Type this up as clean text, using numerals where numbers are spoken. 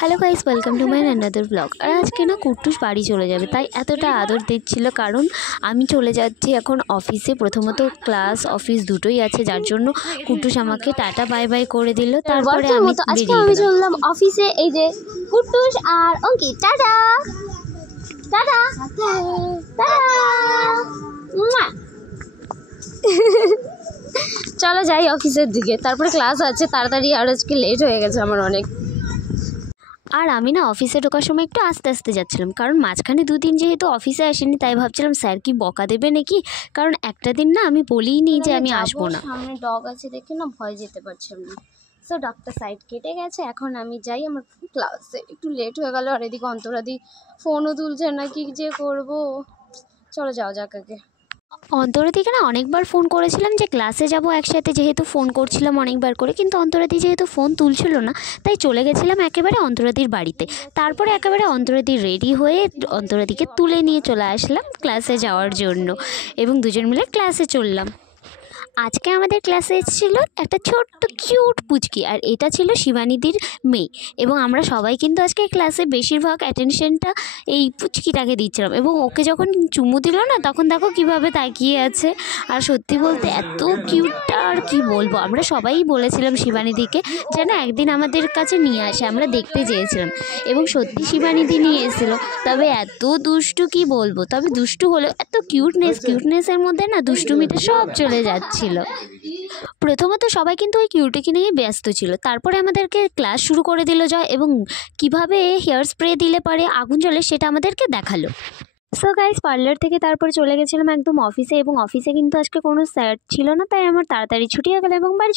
Hello guys, welcome to my another blog. আর আজকে না কুট্টুস বাড়ি চলে যাবে, তাই এতটা আদর দিচ্ছিল, কারণ আমি চলে যাচ্ছি এখন অফিসে। প্রথমত ক্লাস অফিস দুটোই আছে, যার জন্য কুট্টুস আমাকে টাটা বাই বাই করে দিল। তারপরে আমি চললাম অফিসে। এই যে কুট্টুস আর অঙ্কিত, টাটা টাটা টাটা। চলো যাই অফিসের দিকে, তারপরে ক্লাস আছে তাড়াতাড়ি, আর আজকে লেট হয়ে গেছে আমার অনেক। আর আমি না অফিসে ঢোকার সময় একটু আস্তে আস্তে যাচ্ছিলাম, কারণ মাঝখানে দুদিন যেহেতু অফিসে আসিনি, তাই ভাবছিলাম স্যার কি বকা দেবে নাকি, কারণ একটা দিন না আমি বলিনি যে আমি আসবো না। সামনে ডগ আছে দেখে না ভয় যেতে পারছিলাম না, সো ডগটা সাইড কেটে গেছে। এখন আমি যাই, আমার ক্লাসে একটু লেট হয়ে গেল, আর এদিকে অন্তরাদি ফোনও তুলছে না, কি যে করবো। চলো যাও যাক আগে। অন্তরাদিকে না অনেকবার ফোন করেছিলাম যে ক্লাসে যাব একসাথে, যেহেতু ফোন করছিলাম অনেকবার করে, কিন্তু অন্তরাদি যেহেতু ফোন তুলছিল না, তাই চলে গেছিলাম একেবারে অন্তরাদির বাড়িতে। তারপরে একেবারে অন্তরাদি রেডি হয়ে অন্তরাদিকে তুলে নিয়ে চলে আসলাম ক্লাসে যাওয়ার জন্য, এবং দুজন মিলে ক্লাসে চললাম। আজকে আমাদের ক্লাসে ছিল একটা ছোট্ট কিউট পুচকি, আর এটা ছিল শিবানীদির মেয়ে, এবং আমরা সবাই কিন্তু আজকে ক্লাসে বেশিরভাগ অ্যাটেনশনটা এই পুচকিটাকে দিচ্ছিলাম। এবং ওকে যখন চুমু দিল না, তখন দেখো কিভাবে তাকিয়ে আছে। আর সত্যি বলতে এত কিউটটা আর কি বলবো, আমরা সবাই বলেছিলাম শিবানীদিকে যেন একদিন আমাদের কাছে নিয়ে আসে, আমরা দেখতে চেয়েছিলাম, এবং সত্যি শিবানীদি নিয়ে এসেছিলো। তবে এত দুষ্টু কি বলবো, তবে দুষ্টু হলেও এত কিউটনেসের মধ্যে না দুষ্টুমিটা সব চলে যাচ্ছে। প্রথমত সবাই কিন্তু ওই কিউটিকে নিয়ে ব্যস্ত ছিল, তারপরে আমাদেরকে ক্লাস শুরু করে দিল জয়, এবং কিভাবে হেয়ার স্প্রে দিলে পরে আগুন জ্বলে সেটা আমাদেরকে দেখালো। সো গাইস, পার্লার থেকে তারপরে চলে গেছিলাম একদম অফিসে, এবং অফিসে কিন্তু আজকে কোনো স্যার ছিল না, তাই আমার তাড়াতাড়ি ছুটি হয়ে গেল এবং বাড়ি